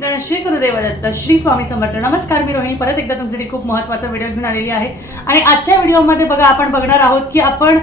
श्री गुरुदेव दत्त श्री स्वामी समर्थ. नमस्कार मी रोहिणी. परत एकदा तुमच्यासाठी खूप महत्त्वाचा व्हिडिओ घेऊन आलेली आहे. आणि आजच्या व्हिडिओमध्ये बघा आपण बघणार आहोत की आपण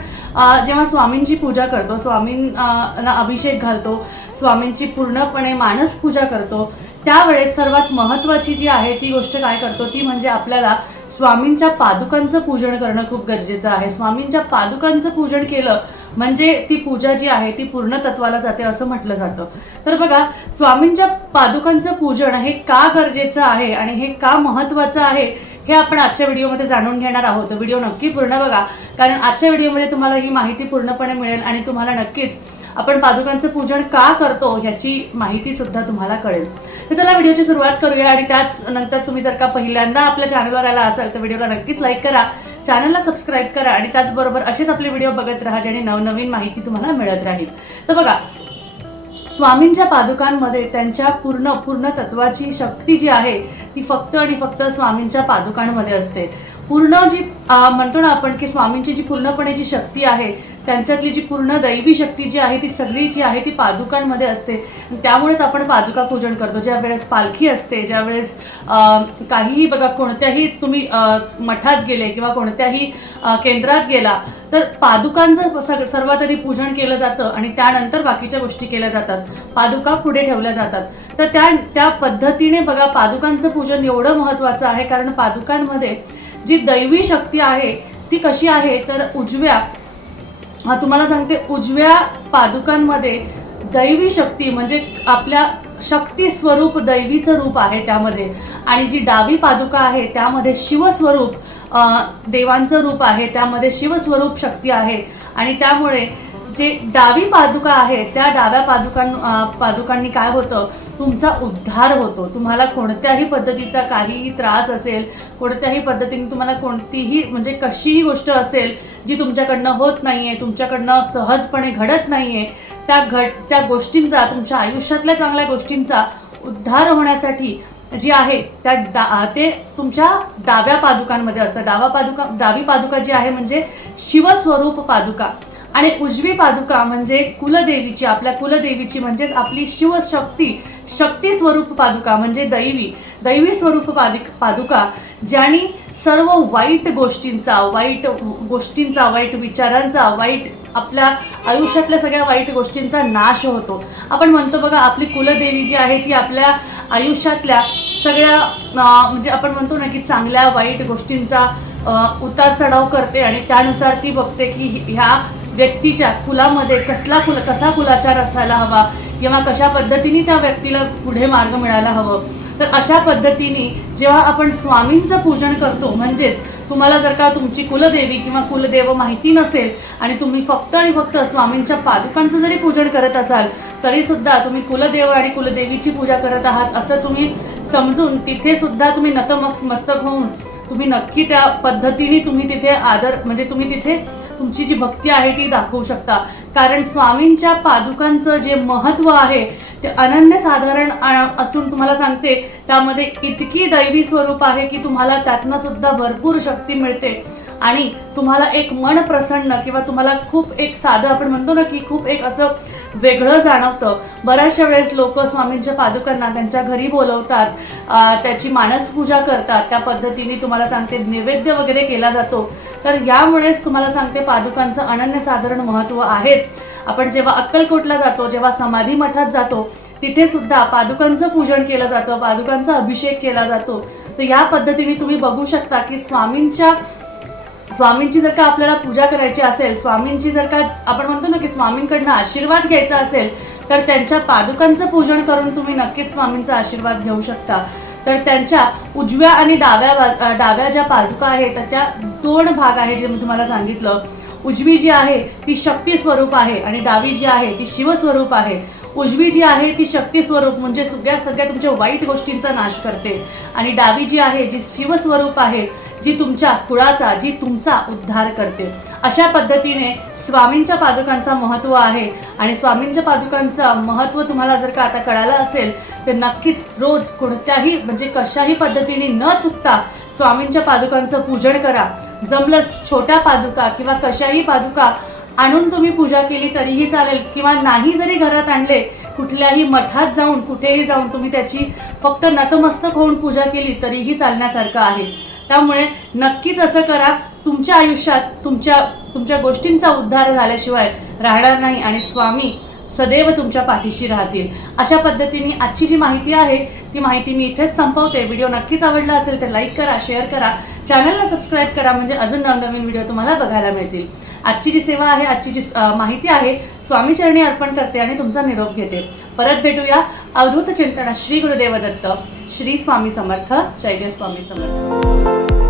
जेव्हा स्वामींची पूजा करतो स्वामींना अभिषेक घालतो स्वामींची पूर्णपणे मानस पूजा करतो त्यावेळेस सर्वात महत्त्वाची जी आहे ती गोष्ट काय करतो ती म्हणजे आपल्याला स्वामींच्या पादुकांचं पूजन करणं खूप गरजेचं आहे. स्वामींच्या पादुकांचं पूजन केलं म्हणजे ती पूजा जी आहे ती पूर्ण तत्वाला जाते असं म्हटलं जातं. तर बघा स्वामींच्या पादुकांचं पूजन हे का गरजेचं आहे आणि हे का महत्त्वाचं आहे हे आपण आजच्या व्हिडिओमध्ये जाणून घेणार आहोत. व्हिडिओ नक्की पूर्ण बघा कारण आजच्या व्हिडिओमध्ये तुम्हाला ही माहिती पूर्णपणे मिळेल आणि तुम्हाला नक्कीच आपण पादुकांचं पूजन का करतो ह्याची माहिती सुद्धा तुम्हाला कळेल. तर चला व्हिडिओची सुरुवात करूया आणि त्याच नंतर तुम्ही जर का पहिल्यांदा आपल्या चॅनलवर आला असाल तर व्हिडिओला नक्कीच लाईक करा. चॅनलला सबस्क्राईब करा आणि त्याचबरोबर असेच आपले व्हिडिओ बघत राहा ज्याने नवनवीन माहिती तुम्हाला मिळत राहील. तर बघा स्वामींच्या पादुकांमध्ये त्यांच्या पूर्ण पूर्ण तत्वाची शक्ती जी आहे ती फक्त आणि फक्त स्वामींच्या पादुकांमध्ये असते. पूर्ण जी म्हणतो ना आपण की स्वामींची जी पूर्णपणे जी शक्ती आहे त्यांच्यातली जी पूर्ण दैवी शक्ती जी आहे ती सगळी जी आहे ती पादुकांमध्ये असते. त्यामुळेच आपण पादुका पूजन करतो. ज्या वेळेस पालखी असते ज्या वेळेस काहीही बघा कोणत्याही तुम्ही मठात गेले किंवा कोणत्याही केंद्रात गेला तर पादुकांचं सग सर्वात आधी पूजन केलं जातं आणि त्यानंतर बाकीच्या गोष्टी केल्या जातात. पादुका पुढे ठेवल्या जातात. तर त्या त्या पद्धतीने बघा पादुकांचं पूजन एवढं महत्त्वाचं आहे कारण पादुकांमध्ये जी दैवी शक्ती आहे ती कशी आहे? तर उजव्या हा तुम्हाला सांगते उजव्या पादुकांमध्ये दैवी शक्ती म्हणजे आपल्या शक्ती स्वरूप दैवीचं रूप आहे त्यामध्ये. आणि जी डावी पादुका आहे त्यामध्ये शिवस्वरूप देवांचं रूप आहे त्यामध्ये शिवस्वरूप शक्ती आहे. आणि त्यामुळे जे डावी पादुका आहे त्या डाव्या पादुकां पादुकांनी काय होतं? तुमचा उद्धार होतो. तुम्हाला कोणत्याही पद्धतीचा काहीही त्रास असेल कोणत्याही पद्धतीने तुम्हाला कोणतीही म्हणजे कशीही गोष्ट असेल जी तुमच्याकडनं होत नाही आहे तुमच्याकडनं सहजपणे घडत नाही आहे त्या घट त्या गोष्टींचा तुमच्या आयुष्यातल्या चांगल्या गोष्टींचा उद्धार होण्यासाठी जी आहे त्या डा ते तुमच्या डाव्या पादुकांमध्ये असतं. डावा पादुका डावी पादुका जी आहे म्हणजे शिवस्वरूप पादुका. आणि उजवी पादुका म्हणजे कुलदेवीची आपल्या कुलदेवीची म्हणजेच आपली शिवशक्ती शक्ती स्वरूप पादुका म्हणजे दैवी. दैवी स्वरूप पादिक पादुका ज्यानी सर्व वाईट गोष्टींचा वाईट गोष्टींचा वाईट विचारांचा वाईट आपल्या आयुष्यातल्या सगळ्या वाईट गोष्टींचा नाश होतो. आपण म्हणतो बघा आपली कुलदेवी जी आहे ती आपल्या आयुष्यातल्या सगळ्या म्हणजे आपण म्हणतो ना की चांगल्या वाईट गोष्टींचा उतार चढाव करते आणि त्यानुसार ती बघते की ह्या व्यक्तीच्या कुलामध्ये कसला कुल कसा कुलाचार असायला हवा किंवा कशा पद्धतीने त्या व्यक्तीला पुढे मार्ग मिळायला हवं? तर अशा पद्धतीने जेव्हा आपण स्वामींचं पूजन करतो म्हणजेच तुम्हाला जर का तुमची कुलदेवी किंवा कुलदेव माहिती नसेल आणि तुम्ही फक्त आणि फक्त स्वामींच्या पादुकांचं जरी पूजन करत असाल तरीसुद्धा तुम्ही कुलदेव आणि कुलदेवीची पूजा करत आहात असं तुम्ही समजून तिथेसुद्धा तुम्ही नतमक मस्तक होऊन तुम्ही नक्की त्या पद्धतीने तुम्ही तिथे आदर म्हणजे तुम्ही तिथे तुमची जी भक्ती आहे ती दाखवू शकता. कारण स्वामींच्या पादुकांचं जे महत्त्व आहे ते अनन्यसाधारण असून तुम्हाला सांगते त्यामध्ये इतकी दैवी स्वरूप आहे की तुम्हाला त्यातनं सुद्धा भरपूर शक्ती मिळते. आणि तुम्हाला एक मन प्रसन्न किंवा तुम्हाला खूप एक साधं आपण म्हणतो ना की खूप एक असं वेगळं जाणवतं. बऱ्याचशा वेळेस लोक स्वामींच्या पादुकांना त्यांच्या घरी बोलवतात त्याची मानसपूजा करतात त्या पद्धतीने तुम्हाला सांगते नैवेद्य वगैरे केला जातो. तर यामुळेच तुम्हाला सांगते पादुकांचं अनन्यसाधारण महत्त्व आहेच. आपण जेव्हा अक्कलकोटला जातो जेव्हा समाधी मठात जातो तिथे सुद्धा पादुकांचं पूजन केलं जातं पादुकांचा अभिषेक केला जातो. तर या पद्धतीने तुम्ही बघू शकता की स्वामींच्या स्वामींची जर का आपल्याला पूजा करायची असेल स्वामींची जर का आपण म्हणतो ना की स्वामींकडनं आशीर्वाद घ्यायचा असेल तर त्यांच्या पादुकांचं पूजन करून तुम्ही नक्कीच स्वामींचा आशीर्वाद घेऊ शकता. तर त्यांच्या उजव्या आणि डाव्या डाव्या ज्या पादुका आहेत त्याच्या दोन भाग आहे जे मी तुम्हाला सांगितलं. उजवी जी आहे ती शक्ती स्वरूप आहे आणि डावी जी आहे ती शिवस्वरूप आहे. उजवी जी आहे ती शक्ती स्वरूप म्हणजे सगळ्या सगळ्या तुमच्या वाईट गोष्टींचा नाश करते. आणि डावी जी आहे जी शिवस्वरूप आहे जी तुमच्या कुळाचा जी तुमचा उद्धार करते. अशा पद्धतीने स्वामींच्या पादुकांचा महत्त्व आहे. आणि स्वामींच्या पादुकांचं महत्त्व तुम्हाला जर का आता कळालं असेल तर नक्कीच रोज कोणत्याही म्हणजे कशाही पद्धतीने न चुकता स्वामींच्या पादुकांचं पूजन करा. जमलंच छोट्या पादुका किंवा कशाही पादुका आणून तुम्ही पूजा केली तरीही चालेल. किंवा नाही जरी घरात आणले कुठल्याही मठात जाऊन कुठेही जाऊन तुम्ही त्याची फक्त नतमस्तक होऊन पूजा केली तरीही चालण्यासारखं आहे. त्यामुळे नक्कीच असं करा. तुमच्या आयुष्यात तुमच्या तुमच्या गोष्टींचा उद्धार झाल्याशिवाय राहणार नाही. आणि स्वामी सदैव तुमच्या पाठीशी राहतील. अशा पद्धतीने आजची जी माहिती आहे ती माहिती मी इथेच संपवते. व्हिडिओ नक्कीच आवडला असेल तर लाईक करा शेअर करा. चॅनलला सबस्क्राईब करा म्हणजे अजून नवनवीन व्हिडिओ तुम्हाला बघायला मिळतील. आजची जी सेवा आहे आजची जी माहिती आहे स्वामीचरणी अर्पण करते आणि तुमचा निरोप घेते. परत भेटूया अवधूत चिंतना श्री गुरुदेव दत्त श्री स्वामी समर्थ. जय जय स्वामी समर्थ.